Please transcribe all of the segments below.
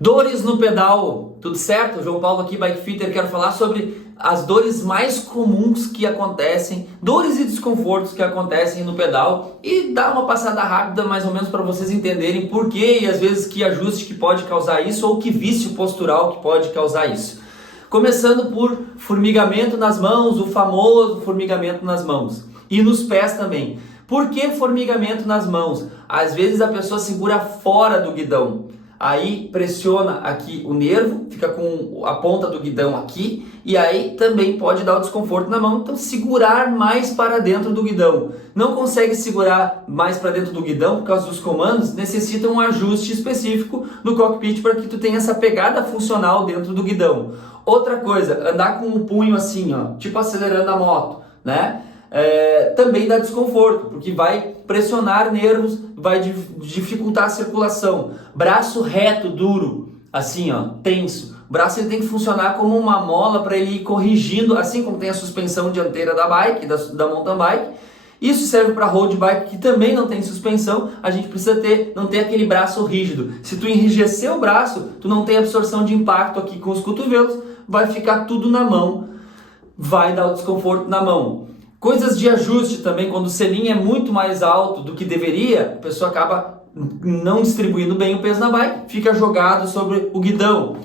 Dores no pedal, tudo certo? João Paulo aqui, Bike Fitter. Quero falar sobre as dores mais comuns que acontecem, dores e desconfortos que acontecem no pedal e dar uma passada rápida mais ou menos para vocês entenderem por que e às vezes que ajuste que pode causar isso ou que vício postural que pode causar isso. Começando por formigamento nas mãos, o famoso formigamento nas mãos e nos pés também. Por que formigamento nas mãos? Às vezes a pessoa segura fora do guidão. Aí pressiona aqui o nervo, fica com a ponta do guidão aqui e aí também pode dar o desconforto na mão, então segurar mais para dentro do guidão. Não consegue segurar mais para dentro do guidão por causa dos comandos, necessita um ajuste específico no cockpit para que tu tenha essa pegada funcional dentro do guidão. Outra coisa, andar com o punho assim, ó, tipo acelerando a moto, né? Também dá desconforto, porque vai pressionar nervos, vai dificultar a circulação. Braço reto, duro, assim ó, tenso. O braço ele tem que funcionar como uma mola para ele ir corrigindo, assim como tem a suspensão dianteira da bike, da mountain bike. Isso serve para road bike que também não tem suspensão, a gente precisa não ter aquele braço rígido. Se tu enrijecer o braço, tu não tem absorção de impacto aqui com os cotovelos, vai ficar tudo na mão, vai dar o desconforto na mão. Coisas de ajuste também, quando o selim é muito mais alto do que deveria, a pessoa acaba não distribuindo bem o peso na bike, fica jogado sobre o guidão.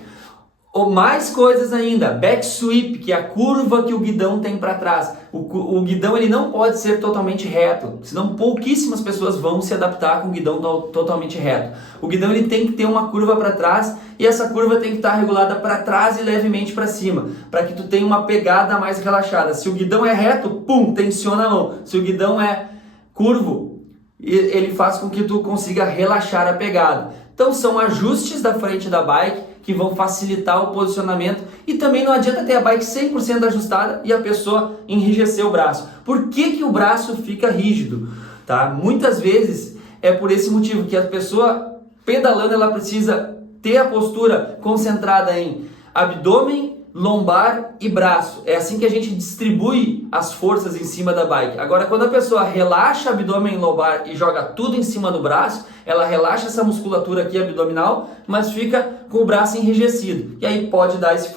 Ou mais coisas ainda, back sweep, que é a curva que o guidão tem para trás. O guidão ele não pode ser totalmente reto, senão pouquíssimas pessoas vão se adaptar com o guidão totalmente reto. O guidão ele tem que ter uma curva para trás e essa curva tem que estar regulada para trás e levemente para cima, para que tu tenha uma pegada mais relaxada. Se o guidão é reto, pum, tensiona a mão. Se o guidão é curvo, ele faz com que tu consiga relaxar a pegada. Então são ajustes da frente da bike que vão facilitar o posicionamento e também não adianta ter a bike 100% ajustada e a pessoa enrijecer o braço. Por que o braço fica rígido? Tá? Muitas vezes é por esse motivo que a pessoa pedalando ela precisa ter a postura concentrada em abdômen, lombar e braço. É assim que a gente distribui as forças em cima da bike. Agora, quando a pessoa relaxa abdômen e lombar e joga tudo em cima do braço, ela relaxa essa musculatura aqui abdominal, mas fica com o braço enrijecido. E aí pode dar esse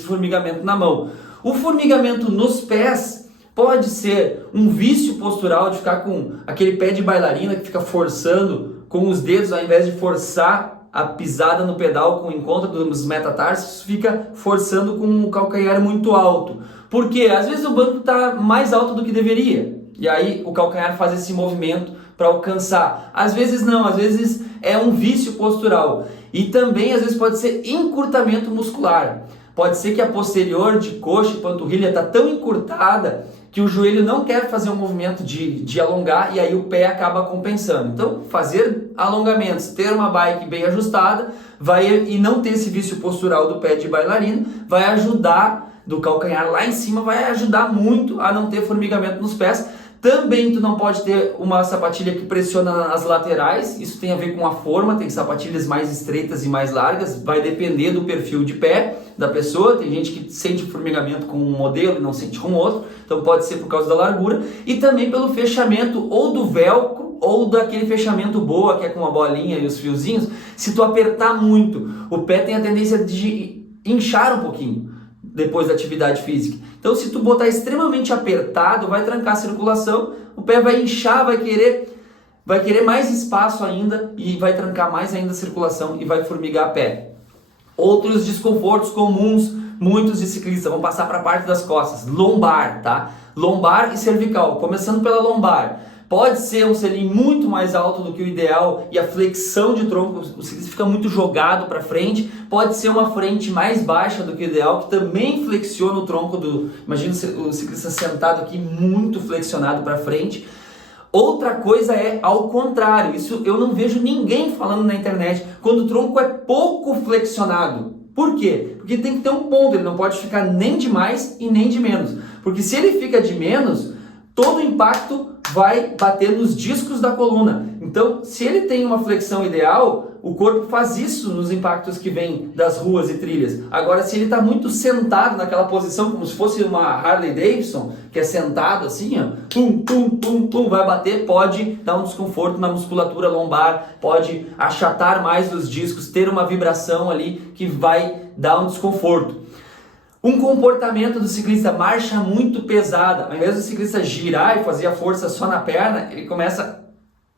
formigamento na mão. O formigamento nos pés pode ser um vício postural de ficar com aquele pé de bailarina que fica forçando com os dedos ao invés de forçar a pisada no pedal com o encontro dos metatarsos, fica forçando com o calcanhar muito alto. Porque às vezes o banco está mais alto do que deveria. E aí o calcanhar faz esse movimento para alcançar. Às vezes não, às vezes é um vício postural. E também às vezes pode ser encurtamento muscular. Pode ser que a posterior de coxa e panturrilha está tão encurtada que o joelho não quer fazer um movimento de alongar e aí o pé acaba compensando. Então, fazer alongamentos, ter uma bike bem ajustada e não ter esse vício postural do pé de bailarina, vai ajudar, do calcanhar lá em cima, vai ajudar muito a não ter formigamento nos pés. Também tu não pode ter uma sapatilha que pressiona nas laterais, isso tem a ver com a forma, tem sapatilhas mais estreitas e mais largas, vai depender do perfil de pé da pessoa, tem gente que sente formigamento com um modelo e não sente com outro, então pode ser por causa da largura, e também pelo fechamento ou do velcro ou daquele fechamento boa, que é com a bolinha e os fiozinhos. Se tu apertar muito, o pé tem a tendência de inchar um pouquinho depois da atividade física. Então, se tu botar extremamente apertado, vai trancar a circulação, o pé vai inchar, vai querer mais espaço ainda e vai trancar mais ainda a circulação e vai formigar a pé. Outros desconfortos comuns, muitos de ciclistas, vão passar para a parte das costas, lombar, tá? Lombar e cervical, começando pela lombar. Pode ser um selim muito mais alto do que o ideal e a flexão de tronco, o ciclista fica muito jogado para frente. Pode ser uma frente mais baixa do que o ideal, que também flexiona o tronco Imagina o ciclista sentado aqui, muito flexionado para frente. Outra coisa é ao contrário, isso eu não vejo ninguém falando na internet, quando o tronco é pouco flexionado. Por quê? Porque tem que ter um ponto, ele não pode ficar nem de mais e nem de menos. Porque se ele fica de menos, todo o impacto vai bater nos discos da coluna. Então, se ele tem uma flexão ideal, o corpo faz isso nos impactos que vêm das ruas e trilhas. Agora, se ele está muito sentado naquela posição, como se fosse uma Harley Davidson, que é sentado assim, ó, pum, pum, pum, pum, vai bater, pode dar um desconforto na musculatura lombar, pode achatar mais os discos, ter uma vibração ali que vai dar um desconforto. Um comportamento do ciclista, marcha muito pesada, ao invés do ciclista girar e fazer a força só na perna, ele começa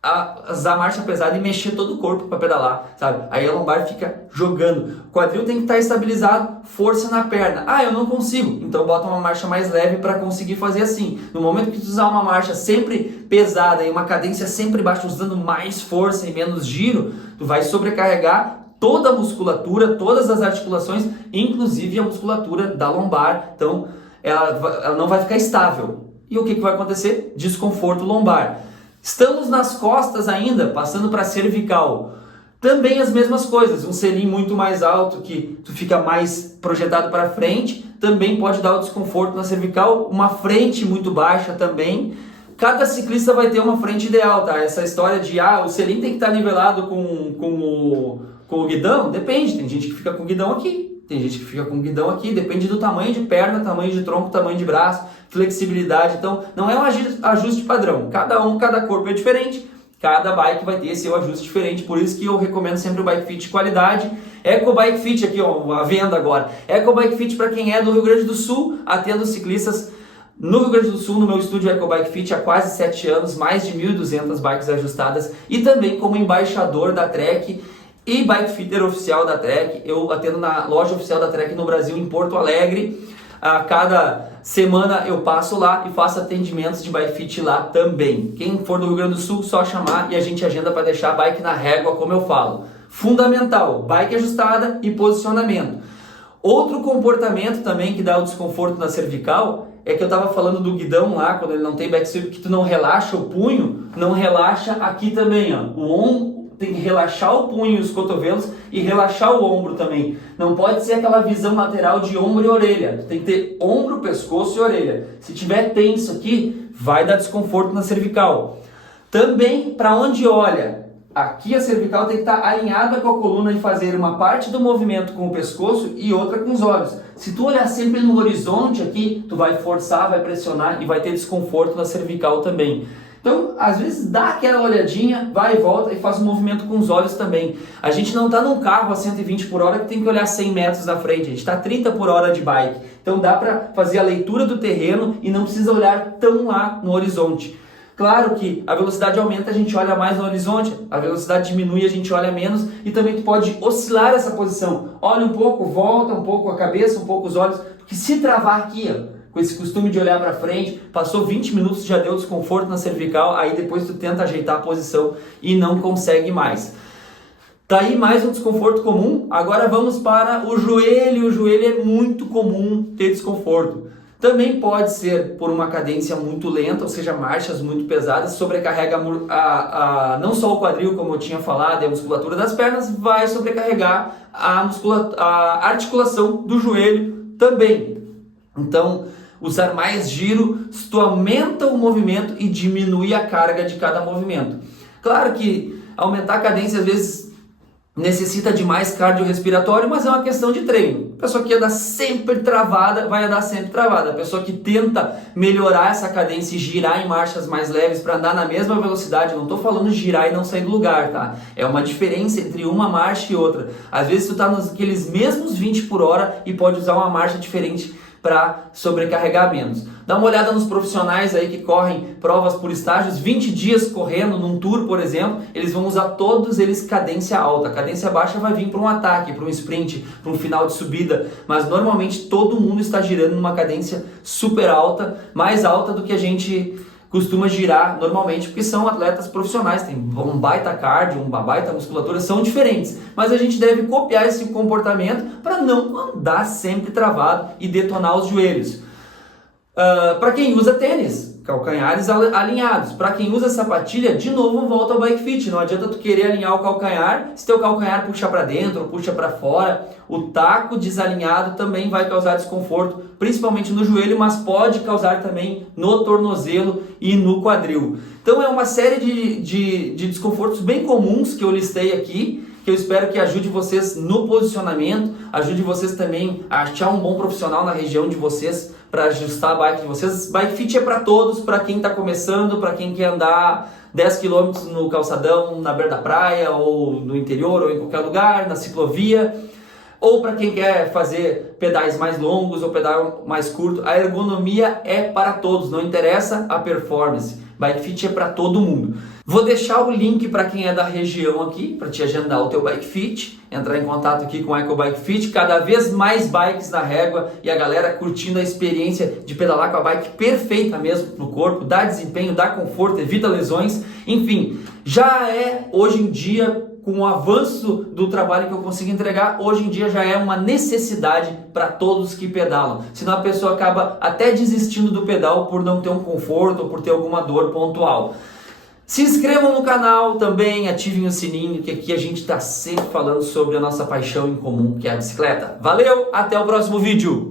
a usar marcha pesada e mexer todo o corpo para pedalar, sabe? Aí a lombar fica jogando. O quadril tem que estar estabilizado, força na perna. Ah, eu não consigo. Então bota uma marcha mais leve para conseguir fazer assim. No momento que tu usar uma marcha sempre pesada e uma cadência sempre baixa, usando mais força e menos giro, tu vai sobrecarregar toda a musculatura, todas as articulações, inclusive a musculatura da lombar. Então ela não vai ficar estável. E o que vai acontecer? Desconforto lombar. Estamos nas costas ainda, passando para a cervical. Também as mesmas coisas, um selim muito mais alto que tu fica mais projetado para frente, também pode dar o desconforto na cervical, uma frente muito baixa também. Cada ciclista vai ter uma frente ideal, tá? Essa história de, o selim tem que estar nivelado com o guidão, depende, tem gente que fica com o guidão aqui, tem gente que fica com o guidão aqui, depende do tamanho de perna, tamanho de tronco, tamanho de braço, flexibilidade, então não é um ajuste padrão, cada corpo é diferente, cada bike vai ter seu ajuste diferente, por isso que eu recomendo sempre o Bike Fit de qualidade. Eco Bike Fit aqui, ó, a venda agora, Eco Bike Fit para quem é do Rio Grande do Sul, atendo ciclistas no Rio Grande do Sul, no meu estúdio Eco Bike Fit há quase 7 anos, mais de 1.200 bikes ajustadas, e também como embaixador da Trek e Bike Fitter oficial da Trek. Eu atendo na loja oficial da Trek no Brasil, em Porto Alegre. A cada semana eu passo lá e faço atendimentos de Bike Fit lá também. Quem for do Rio Grande do Sul, só chamar e a gente agenda para deixar a bike na régua, como eu falo. Fundamental, bike ajustada e posicionamento. Outro comportamento também que dá o desconforto na cervical é que eu estava falando do guidão lá, quando ele não tem back sweep, que tu não relaxa o punho, não relaxa aqui também, ó. O ombro tem que relaxar o punho e os cotovelos e relaxar o ombro também. Não pode ser aquela visão lateral de ombro e orelha. Tu tem que ter ombro, pescoço e orelha. Se tiver tenso aqui, vai dar desconforto na cervical. Também, para onde olha, aqui a cervical tem que estar alinhada com a coluna e fazer uma parte do movimento com o pescoço e outra com os olhos. Se tu olhar sempre no horizonte aqui, tu vai forçar, vai pressionar e vai ter desconforto na cervical também. Então, às vezes dá aquela olhadinha, vai e volta e faz um movimento com os olhos também. A gente não está num carro a 120 por hora que tem que olhar 100 metros na frente, a gente está 30 por hora de bike. Então dá para fazer a leitura do terreno e não precisa olhar tão lá no horizonte. Claro que a velocidade aumenta, a gente olha mais no horizonte, a velocidade diminui, a gente olha menos, e também tu pode oscilar essa posição. Olha um pouco, volta um pouco a cabeça, um pouco os olhos, porque se travar aqui, ó, com esse costume de olhar para frente, passou 20 minutos, já deu desconforto na cervical, aí depois tu tenta ajeitar a posição e não consegue mais. Tá aí mais um desconforto comum. Agora vamos para o joelho. O joelho é muito comum ter desconforto. Também pode ser por uma cadência muito lenta, ou seja, marchas muito pesadas, sobrecarrega não só o quadril, como eu tinha falado, e a musculatura das pernas, vai sobrecarregar a articulação do joelho também. Então, usar mais giro, se tu aumenta o movimento e diminui a carga de cada movimento. Claro que aumentar a cadência às vezes necessita de mais cardiorrespiratório, mas é uma questão de treino. A pessoa que anda sempre travada, vai andar sempre travada. A pessoa que tenta melhorar essa cadência e girar em marchas mais leves para andar na mesma velocidade, não estou falando de girar e não sair do lugar, tá? É uma diferença entre uma marcha e outra. Às vezes tu está naqueles mesmos 20 por hora e pode usar uma marcha diferente para sobrecarregar menos. Dá uma olhada nos profissionais aí que correm provas por estágios, 20 dias correndo num tour, por exemplo, eles vão usar todos eles cadência alta. A cadência baixa vai vir para um ataque, para um sprint, para um final de subida, mas normalmente todo mundo está girando numa cadência super alta, mais alta do que a gente costuma girar normalmente, porque são atletas profissionais, tem um baita cardio, uma baita musculatura, são diferentes, mas a gente deve copiar esse comportamento para não andar sempre travado e detonar os joelhos. Para quem usa tênis, calcanhares alinhados. Para quem usa sapatilha, de novo volta ao Bike Fit. Não adianta tu querer alinhar o calcanhar, se teu calcanhar puxa para dentro ou puxa para fora. O taco desalinhado também vai causar desconforto, principalmente no joelho, mas pode causar também no tornozelo e no quadril. Então é uma série de desconfortos bem comuns que eu listei aqui que eu espero que ajude vocês no posicionamento, ajude vocês também a achar um bom profissional na região de vocês para ajustar a bike de vocês. Bike Fit é para todos, para quem está começando, para quem quer andar 10 km no calçadão, na beira da praia, ou no interior, ou em qualquer lugar, na ciclovia, ou para quem quer fazer pedais mais longos ou pedal mais curto. A ergonomia é para todos, não interessa a performance. Bike Fit é para todo mundo. Vou deixar o link para quem é da região aqui, para te agendar o teu Bike Fit, entrar em contato aqui com a Eco Bike Fit, cada vez mais bikes na régua e a galera curtindo a experiência de pedalar com a bike perfeita mesmo no corpo, dá desempenho, dá conforto, evita lesões, enfim, já é hoje em dia, com o avanço do trabalho que eu consigo entregar, hoje em dia já é uma necessidade para todos que pedalam. Senão a pessoa acaba até desistindo do pedal por não ter um conforto ou por ter alguma dor pontual. Se inscrevam no canal também, ativem o sininho, que aqui a gente está sempre falando sobre a nossa paixão em comum, que é a bicicleta. Valeu, até o próximo vídeo!